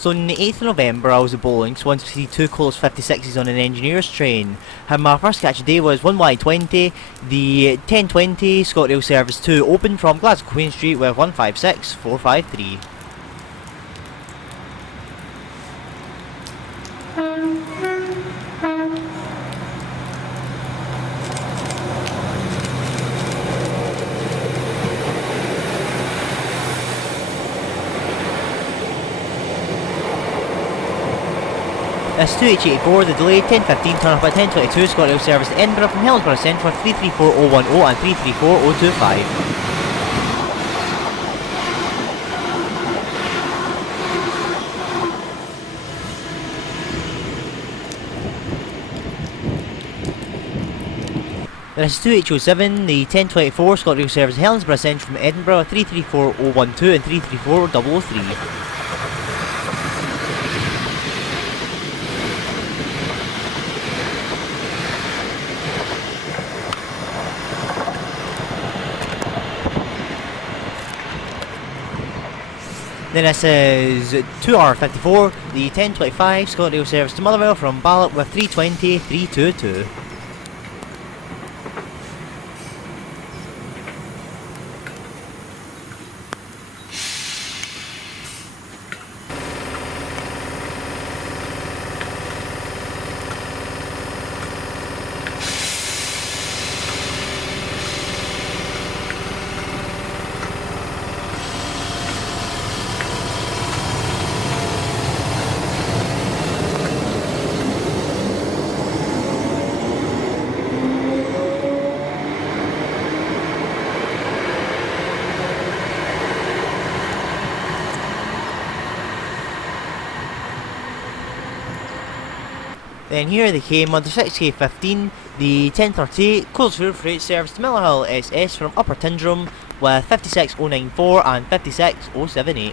So on the 8th of November I was at bowling, so wanted to see two Colas 56s on an engineer's train. And my first catch of the day was 1Y20, the 1020 ScotRail Service 2 open from Glasgow Queen Street with 156453. That's 2H84, the delay, 10:15, turn up at 10:22, ScotRail Service to Edinburgh from Helensburgh Central, 334010 and 334025. This is 2H07, the 1024 ScotRail Service Helensburgh Central from Edinburgh, 334012 and 334003. Then this is 2R54, the 1025 ScotRail Service to Motherwell from Ballot with 320-322. Then here they came on the 6K15, the 1038 Coalsville Freight Service to Millerhill SS from Upper Tyndrum with 56094 and 56078.